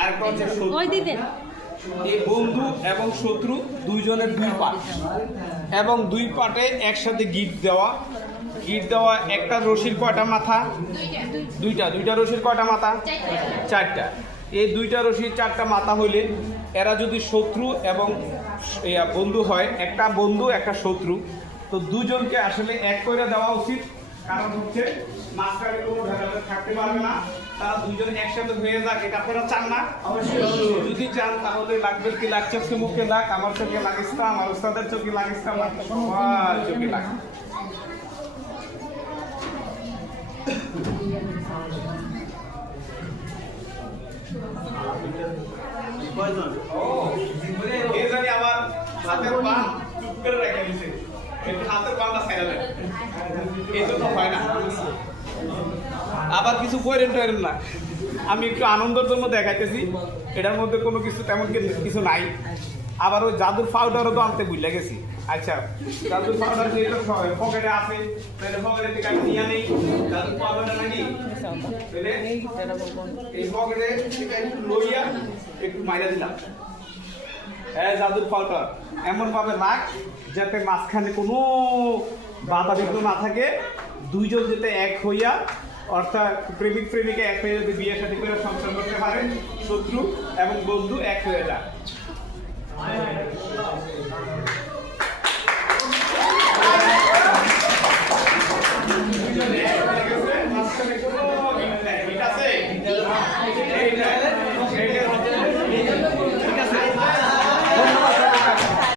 আরেকটা হচ্ছে এই বন্ধু এবং শত্রু দুইজনের দুই পার্ট এবং দুই পার্টে একসাথে গিট দেওয়া একটা রশির কয়টা মাথা? দুইটা রশির কয়টা মাথা? চারটা। এই দুইটা রশির চারটা মাথা হইলে এরা যদি শত্রু এবং বন্ধু হয়, একটা বন্ধু একটা শত্রু, তো দুজনকে আসলে এক করে দেওয়া উচিত। কারণ হচ্ছে মাঝখানে কোনো ভেদাভেদ থাকতে পারবে না, তারা দুজনে একসাথে হয়ে যাক, এটা আপনারা চান না? যদি চান তাহলে লাগবে কি লাগ চোখে মুখে লাগ, আমার চোখে লাগিস্তা, আমার উস্তাদের চোখে লাগিস্তা, আমার সবার চোখে লাগ। আবার হাতের পা চুপ করে রেখে দিছে, হাতের পাটা ছেড়ে দেয়, এই তো হয় না। আবার কিছু করেন না, আমি একটু আনন্দের জন্য দেখাইতেছি, এটার মধ্যে কোনো কিছু তেমন কিছু নাই। আবার ওই জাদুর পাউডারও তো আনতে ভুলে গেছি। আচ্ছা, জাদুর পাউডার যেটা পকেটে আছে, তাহলে পকেটে থেকে আমি নিয়ে নেই জাদুর পাউডারটা নাকি এই পকেটে থেকে একটু লইয়া একটু মাইরা দিলাম। হ্যাঁ, জাদুর পাউডার এমন ভাবে লাগ যাতে মাঝখানে কোনো বাধা বিঘ্ন না থাকে, দুইজন যাতে এক হইয়া, অর্থাৎ প্রেমিক প্রেমিকা এক হয়ে যদি বিয়ে শাদী করে সংসার করতে পারে, শত্রু এবং বন্ধু এক হয়ে যায়।